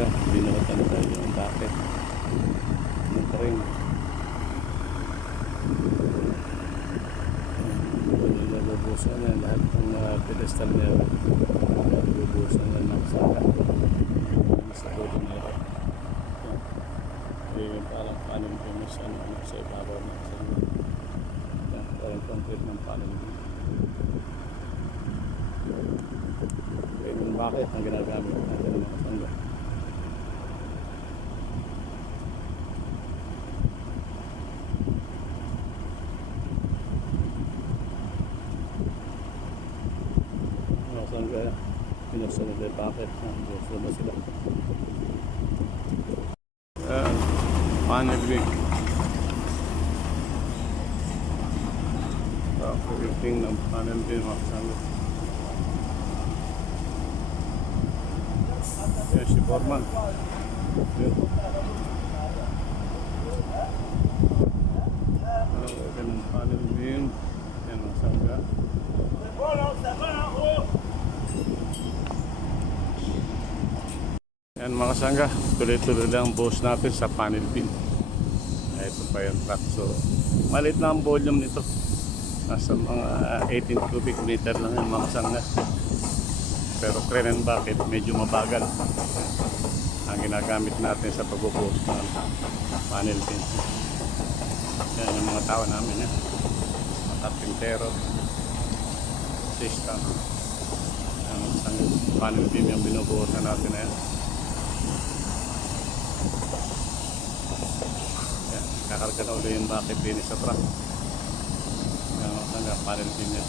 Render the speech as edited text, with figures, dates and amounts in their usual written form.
sangga, binuhutan tayo yung bakit ng ring. Nabubusan na lahat ng pedestal na nabubusan na ng sangga sa dulo na ito. Yung parang panin yung sa ibabaw ng sangga. Parang concrete ng panin. Kaya bakit ang ginagamit natin ng mga sangga? Mga sangga, pinusunod ay bakit? Pinusunod na sila. Panel rig. Pagkiting ng panel rig mga sangga. Yan si Foreman. Yun. Ganun panel beam. Yan ang sangga. Yan mga sangga. Tuloy-tuloy lang ang buhos natin sa panel beam. Ito pa yung truck. So, malit na ang volume nito. Nasa mga 18 cubic meter lang yung mga sangga. Pero crane and bucket medyo mabagal ang ginagamit natin sa pagbubuhos ng panel pin. Yan yung mga tao namin, mga carpintero, system, ang panel pin yung binubuhosan natin na yan. Yan, kakarga na ulit yung bucket pin sa truck. Yan ang panel pin yan.